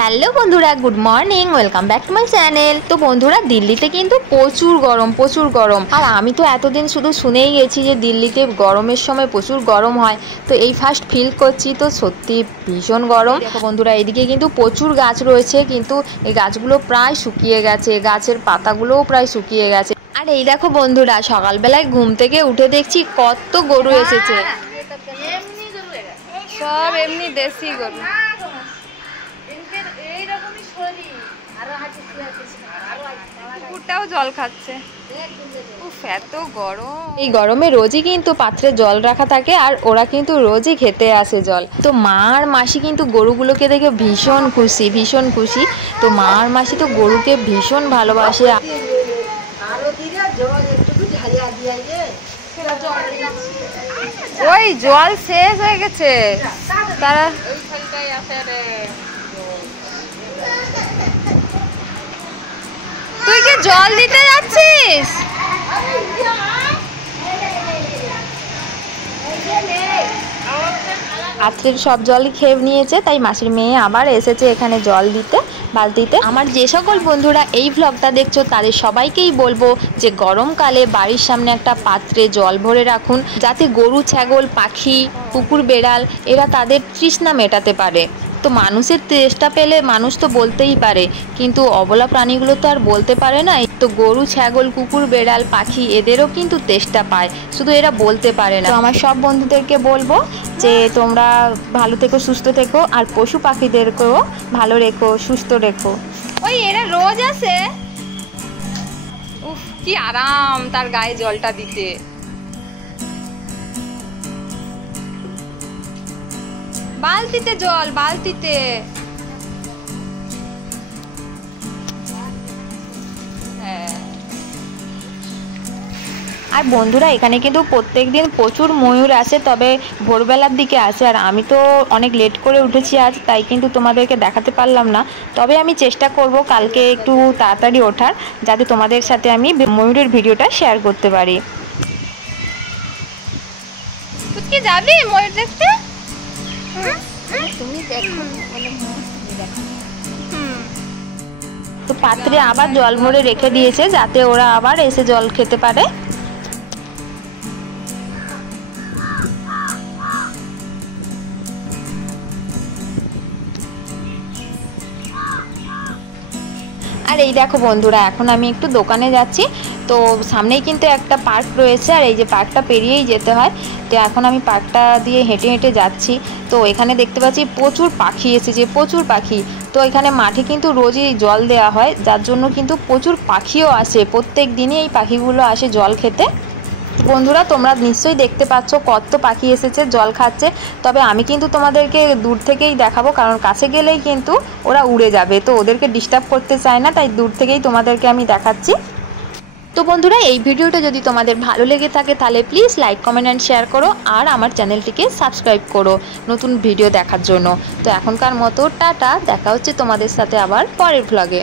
Hello বন্ধুরা, good morning, welcome back to my channel. তো বন্ধুরা, দিল্লিতে কিন্তু প্রচুর গরম। আর আমি তো এতদিন শুধু শুনেই গেছি যে দিল্লিতে গরমের সময় প্রচুর গরম হয়। তো এই ফার্স্ট ফিল করছি, তো সত্যি ভীষণ গরম। দেখো বন্ধুরা, এদিকে কিন্তু প্রচুর গাছ রয়েছে, কিন্তু এই গাছগুলো প্রায় শুকিয়ে গেছে, গাছের পাতাগুলোও প্রায় শুকিয়ে গেছে। আর এই দেখো বন্ধুরা, সকালবেলায় ঘুম থেকে উঠে দেখছি কত গরু এসেছে। সব এমনি দেশি গরু। কুকুরটাও জল খাচ্ছে। এত গরম, এই গরমে রোজই কিন্তু পাত্রে জল রাখা থাকে, আর ওরা কিন্তু রোজই খেতে আসে জল। তো মা আর মাসি কিন্তু গরুগুলোকে দেখে ভীষণ খুশি। তো মা আর মাসি তো গরুকে ভীষণ ভালোবাসে। ওই জল শেষ হয়ে গেছে, তারা তুই কি জল দিতে যাচ্ছিস? পাত্রের সব জলই খেয়ে নিয়েছে, তাই মাসির মেয়ে আবার এসেছে এখানে জল দিতে বালতিতে। আমার যে সকল বন্ধুরা এই ভ্লগটা দেখছো তাদের সবাইকেই বলবো যে গরমকালে বাড়ির সামনে একটা পাত্রে জল ভরে রাখুন, যাতে গরু, ছাগল, পাখি, কুকুর, বেড়াল এরা তাদের তৃষ্ণা মেটাতে পারে। তো মানুষের তেষ্টা পেলে মানুষ তো বলতেই পারে, কিন্তু অবলা প্রাণীগুলো তো আর বলতে পারে না। তো গরু, ছাগল, কুকুর, বেড়াল, পাখি এদেরও কিন্তু তেষ্টা পায়, শুধু এরা বলতে পারে না। তো আমার সব বন্ধুদেরকে বলবো যে তোমরা ভালো থেকো, সুস্থ থেকো, আর পশু পাখিদেরকেও ভালো রেখো, সুস্থ রেখো। ওই এরা রোজ আসে, উফ কি আরাম তার গায়ে জলটা দিতে। বালতিতে জল, বালতিতে। আর বন্ধুরা, এখানে কিন্তু প্রত্যেকদিন প্রচুর ময়ূর আসে, তবে ভোরবেলার দিকে আসে। আর আমি তো অনেক লেট করে উঠেছি আজ, তাই কিন্তু তোমাদেরকে দেখাতে পারলাম না। তবে আমি চেষ্টা করব কালকে একটু তাড়াতাড়ি ওঠার, যাতে তোমাদের সাথে আমি ময়ূরের ভিডিওটা শেয়ার করতে পারি। তুই কি যাবি ময়ূর দেখতে? তুমি দেখো। তো পাত্রে আবার জল ভরে রেখে দিয়েছে, যাতে ওরা আবার এসে জল খেতে পারে। আর এই দেখো বন্ধুরা, এখন আমি একটু দোকানে যাচ্ছি। তো সামনেই কিন্তু একটা পার্ক রয়েছে, আর এই যে পার্কটা পেরিয়েই যেতে হয়। তো এখন আমি পার্কটা দিয়ে হেঁটে হেঁটে যাচ্ছি। তো এখানে দেখতে পাচ্ছি প্রচুর পাখি এসেছে, প্রচুর পাখি। তো এখানে মাঠে কিন্তু রোজই জল দেওয়া হয়, যার জন্য কিন্তু প্রচুর পাখিও আসে। প্রত্যেক দিনই এই পাখিগুলো আসে জল খেতে। বন্ধুরা, তোমরা নিশ্চয়ই দেখতে পাচ্ছ কত পাখি এসেছে, জল খাচ্ছে। তবে আমি কিন্তু তোমাদেরকে দূর থেকেই দেখাবো, কারণ কাছে গেলেই কিন্তু ওরা উড়ে যাবে। তো ওদেরকে ডিস্টার্ব করতে চায় না, তাই দূর থেকেই তোমাদেরকে আমি দেখাচ্ছি। তো বন্ধুরা, এই ভিডিওটা যদি তোমাদের ভালো লেগে থাকে তাহলে please like, comment and share করো, আর আমার চ্যানেলটিকে সাবস্ক্রাইব করো নতুন ভিডিও দেখার জন্য। তো এখনকার মতো টাটা, দেখা হচ্ছে তোমাদের সাথে আবার পরের ভ্লগে।